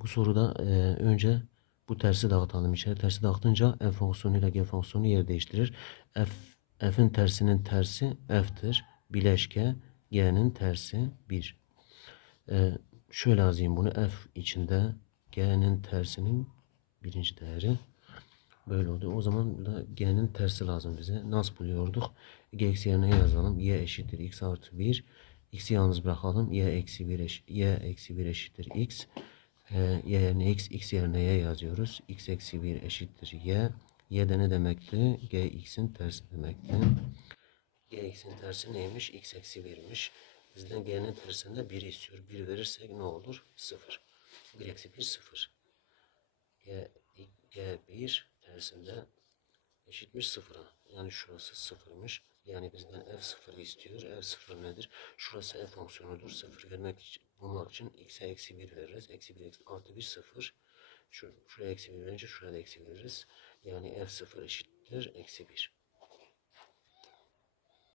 bu soruda e, önce bu tersi dağıtalım içeri. Tersi dağıtınca f fonksiyonu ile g fonksiyonu yer değiştirir. F f'in tersinin tersi f'tir. Bileşke g'nin tersi 1. E, şöyle yazayım bunu. F içinde g'nin tersinin birinci değeri böyle oldu. O zaman da g'nin tersi lazım bize. Nasıl buluyorduk? g yerine yazalım. y eşittir x artı 1. x'i yalnız bırakalım. y eksi 1 eş, y eksi 1 eşittir x. Ee, y yerine x, x yerine y yazıyoruz. x eksi 1 eşittir y. y de ne demekti? g x'in tersi demekti. g x'in tersi neymiş? x eksi 1'miş. Bizden g'nin tersinde 1 istiyor. 1 verirsek ne olur? 0. 1 eksi 1 0. G, G1 tersinde eşitmiş sıfıra. Yani şurası sıfırmış. Yani bizden f0 istiyor. f0 nedir? Şurası f fonksiyonudur. Sıfır vermek için, bulmak için x'e eksi 1 veririz. Eksi 1 eksi, artı 1 sıfır. Şu, şuraya eksi 1 verince şuraya da eksi 1 veririz. Yani f0 eşittir eksi 1.